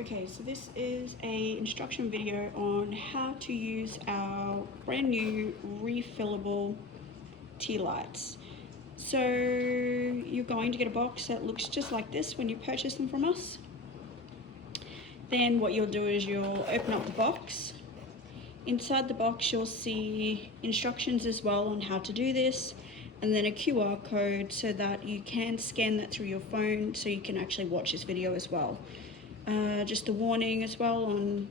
Okay, so this is a instruction video on how to use our brand new refillable tea lights. So you're going to get a box that looks just like this when you purchase them from us. Then what you'll do is you'll open up the box. Inside the box you'll see instructions as well on how to do this, and then a QR code so that you can scan that through your phone so you can actually watch this video as well. Just a warning as well on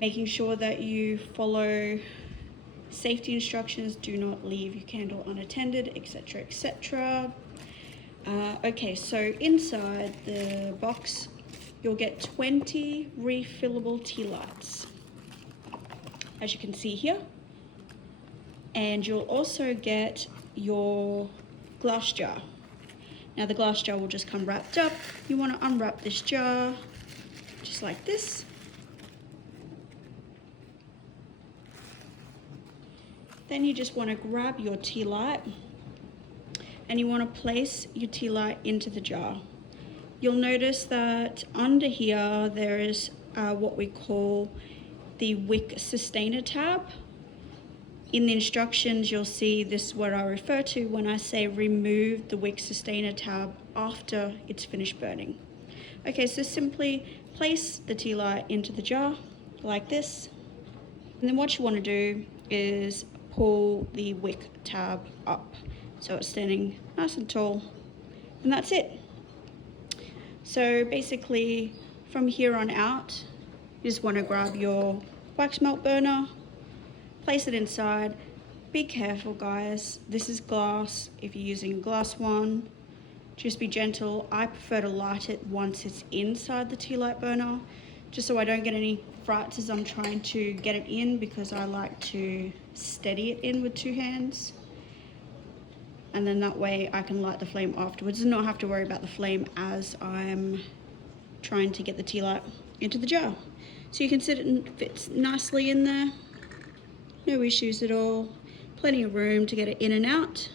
making sure that you follow safety instructions, do not leave your candle unattended, etc, etc. Okay, so inside the box you'll get 20 refillable tea lights, as you can see here, and you'll also get your glass jar. Now the glass jar will just come wrapped up. You want to unwrap this jar just like this. Then you just want to grab your tea light and you want to place your tea light into the jar. You'll notice that under here there is what we call the wick sustainer tab. In the instructions you'll see this is what I refer to when I say remove the wick sustainer tab after it's finished burning. Okay, so simply place the tea light into the jar like this, and then what you want to do is pull the wick tab up so it's standing nice and tall, and that's it. So basically from here on out you just want to grab your wax melt burner, place it inside. Be careful guys, this is glass. If you're using a glass one, just be gentle. I prefer to light it once it's inside the tea light burner, just so I don't get any frights as I'm trying to get it in, because I like to steady it in with two hands, and then that way I can light the flame afterwards and not have to worry about the flame as I'm trying to get the tea light into the jar. So you can sit it and fits nicely in there, no issues at all, plenty of room to get it in and out.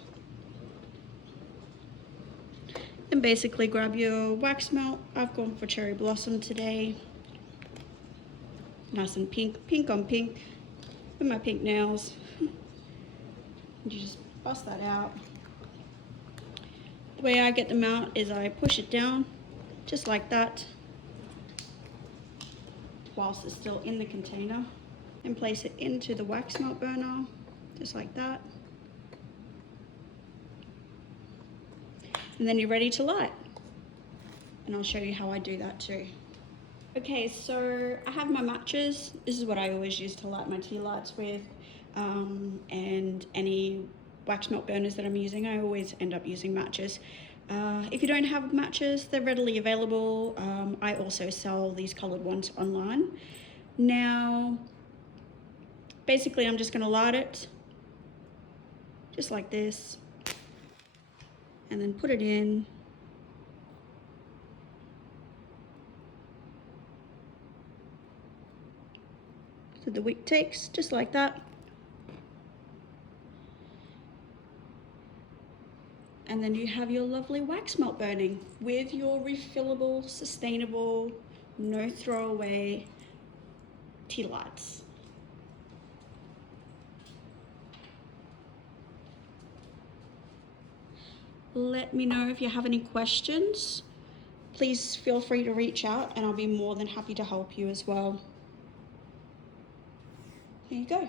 Then basically grab your wax melt. I've gone for cherry blossom today, nice and pink, pink on pink with my pink nails. And you just bust that out. The way I get them out is I push it down just like that whilst it's still in the container, and place it into the wax melt burner just like that, and then you're ready to light. And I'll show you how I do that too. Okay, so I have my matches. This is what I always use to light my tea lights with, and any wax melt burners that I'm using, I always end up using matches. If you don't have matches, they're readily available. I also sell these colored ones online. Now, basically I'm just gonna light it just like this, and then put it in. So the wick takes just like that. And then you have your lovely wax melt burning with your refillable, sustainable, no throwaway tea lights. Let me know if you have any questions. Please feel free to reach out and I'll be more than happy to help you as well. There you go.